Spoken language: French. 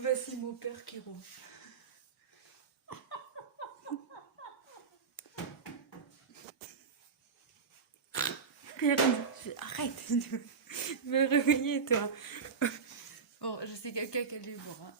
Voici mon père qui ronfle. Arrête de me réveiller, toi. Bon, je sais quelqu'un qui a les bras.